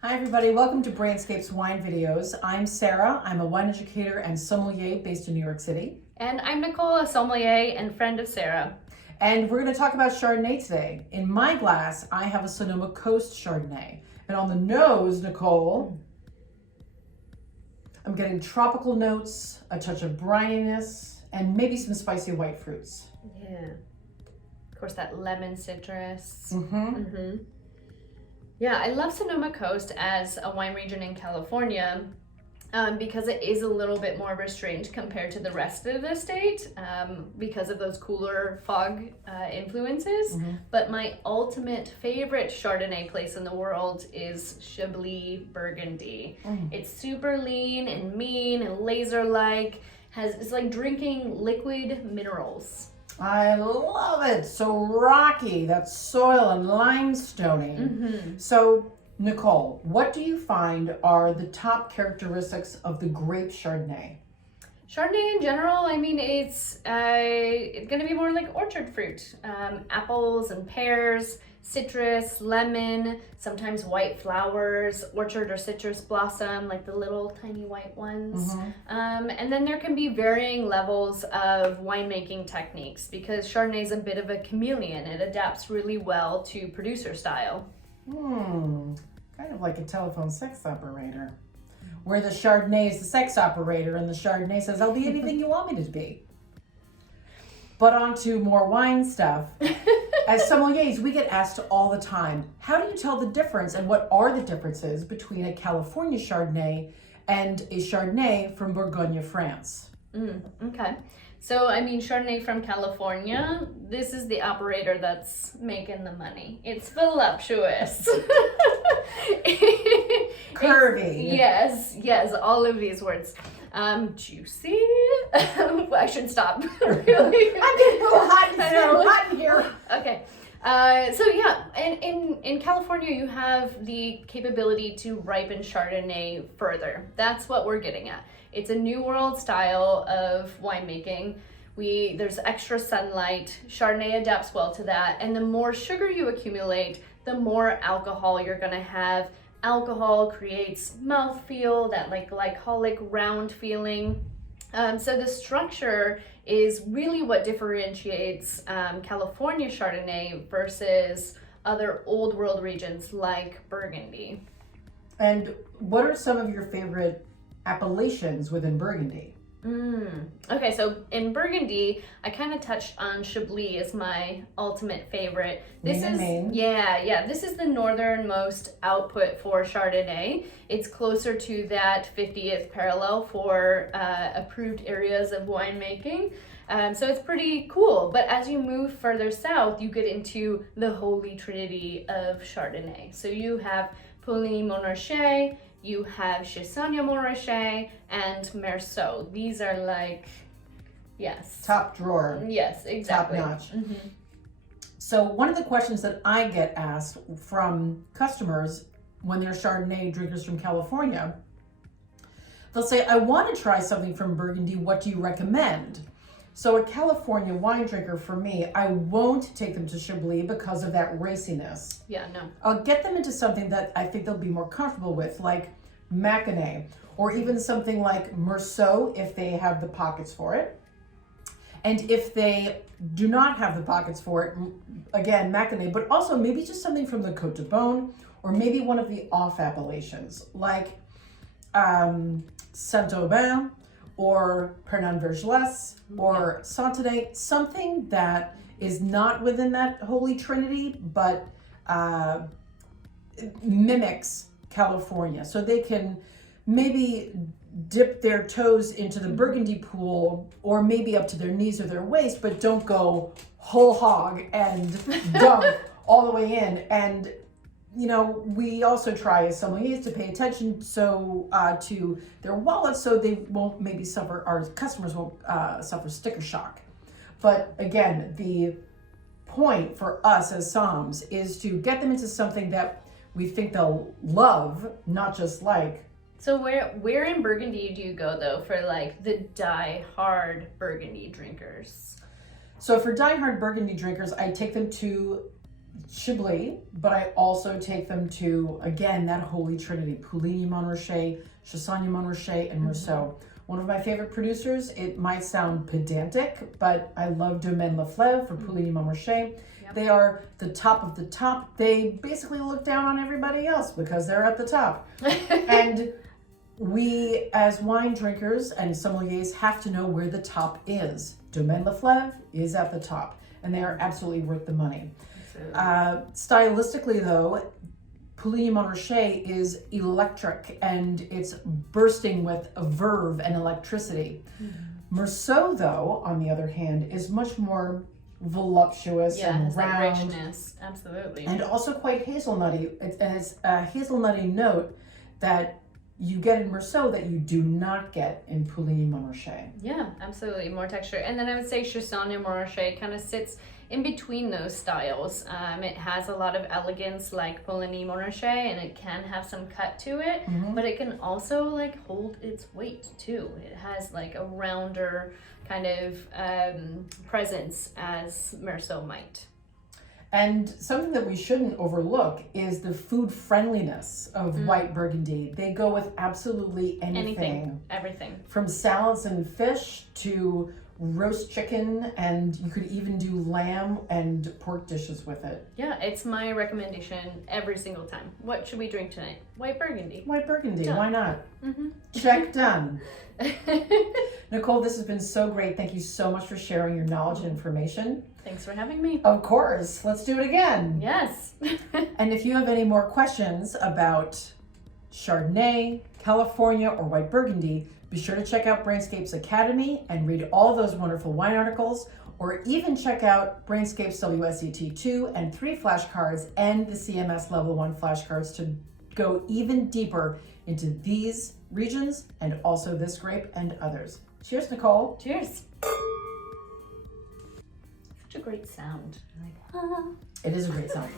Hi everybody, welcome to Brainscape's Wine Videos. I'm Sarah, I'm a wine educator and sommelier based in New York City. And I'm Nicole, a sommelier and friend of Sarah. And we're going to talk about Chardonnay today. In my glass, I have a Sonoma Coast Chardonnay. And on the nose, Nicole, I'm getting tropical notes, a touch of brininess, and maybe some spicy white fruits. Yeah. Of course, that lemon citrus. Mm-hmm. Yeah, I love Sonoma Coast as a wine region in California because it is a little bit more restrained compared to the rest of the state because of those cooler fog influences. But my ultimate favorite Chardonnay place in the world is Chablis Burgundy. It's super lean and mean and laser-like. It's like drinking liquid minerals. I love it. So rocky, that soil and limestoney. So, Nicole, what do you find are the top characteristics of the grape Chardonnay? Chardonnay in general, I mean, it's going to be more like orchard fruit. Apples and pears, citrus, lemon, sometimes white flowers, orchard or citrus blossom, like the little tiny white ones. And then there can be varying levels of winemaking techniques because Chardonnay is a bit of a chameleon. It adapts really well to producer style. Kind of like a telephone sex operator, where the Chardonnay is the sex operator and the Chardonnay says, I'll be anything you want me to be. But on to more wine stuff. As sommeliers, we get asked all the time, how do you tell the difference and what are the differences between a California Chardonnay and a Chardonnay from Bourgogne, France? Okay. So, I mean, Chardonnay from California, this is the operator that's making the money. It's voluptuous. Curvy. Yes, all of these words. Juicy. I should stop. Really? I'm getting a little hot in here. Okay. So yeah, in California, you have the capability to ripen Chardonnay further. That's what we're getting at. It's a new world style of winemaking. There's extra sunlight. Chardonnay adapts well to that. And the more sugar you accumulate, the more alcohol you're gonna have. Alcohol creates mouthfeel, that like glycolic round feeling. So the structure is really what differentiates California Chardonnay versus other old world regions like Burgundy. And what are some of your favorite appellations within Burgundy? Okay, so in Burgundy, I kind of touched on Chablis as my ultimate favorite. This is the northernmost output for Chardonnay. It's closer to that 50th parallel for approved areas of winemaking. So it's pretty cool. But as you move further south, you get into the holy trinity of Chardonnay. So you have Pouilly-Montrachet, you have Chassagne-Montrachet, and Meursault. These are like, yes. Top drawer. Yes, exactly. Top notch. So one of the questions that I get asked from customers when they're Chardonnay drinkers from California, they'll say, I want to try something from Burgundy. What do you recommend? So a California wine drinker, for me, I won't take them to Chablis because of that raciness. Yeah, no. I'll get them into something that I think they'll be more comfortable with, like Maconnais, or even something like Meursault if they have the pockets for it. And if they do not have the pockets for it, again, Maconnais, but also maybe just something from the Côte de Beaune, or maybe one of the off appellations, like Saint-Aubin, or Pernan-Vergelès, or Santenay, something that is not within that holy trinity, but mimics California. So they can maybe dip their toes into the Burgundy pool, or maybe up to their knees or their waist, but don't go whole hog and dunk all the way in. And you know, we also try as sommeliers to pay attention to their wallets, so they won't maybe suffer, our customers won't suffer sticker shock. But again, the point for us as somms is to get them into something that we think they'll love, not just like. So where in Burgundy do you go though for like the die-hard Burgundy drinkers? So for die-hard Burgundy drinkers, I take them to Chablis, but I also take them to, again, that holy trinity, Puligny Montrachet, Chassagne Montrachet, and Meursault. One of my favorite producers, it might sound pedantic, but I love Domaine Leflevre for Puligny Montrachet. Yep. They are the top of the top. They basically look down on everybody else because they're at the top. And we, as wine drinkers and sommeliers, have to know where the top is. Domaine Leflevre is at the top, and they are absolutely worth the money. Stylistically, though, Puligny Montrachet is electric, and it's bursting with a verve and electricity. Meursault, though, on the other hand, is much more voluptuous and has that round, richness, absolutely. and also quite hazelnutty. It's a hazelnutty note that you get in Meursault that you do not get in Puligny Montrachet. Yeah, absolutely, more texture. And then I would say Chassagne Montrachet kind of sits in between those styles. It has a lot of elegance like Puligny Montrachet, and it can have some cut to it, but it can also like hold its weight too. It has like a rounder kind of presence as Meursault might. And something that we shouldn't overlook is the food friendliness of White Burgundy. They go with absolutely anything. Everything. From salads and fish to roast chicken, and you could even do lamb and pork dishes with it. Yeah, it's my recommendation every single time. What should we drink tonight? White Burgundy. White Burgundy, Done. why not? Check, done. Nicole, this has been so great. Thank you so much for sharing your knowledge and information. Thanks for having me. Of course, let's do it again. Yes. And if you have any more questions about Chardonnay, California, or White Burgundy, be sure to check out Brainscape's Academy and read all those wonderful wine articles, or even check out Brainscape's WSET 2 and 3 flashcards and the CMS Level 1 flashcards to go even deeper into these regions and also this grape and others. Cheers, Nicole. Cheers. Such a great sound. Like, ah. It is a great sound.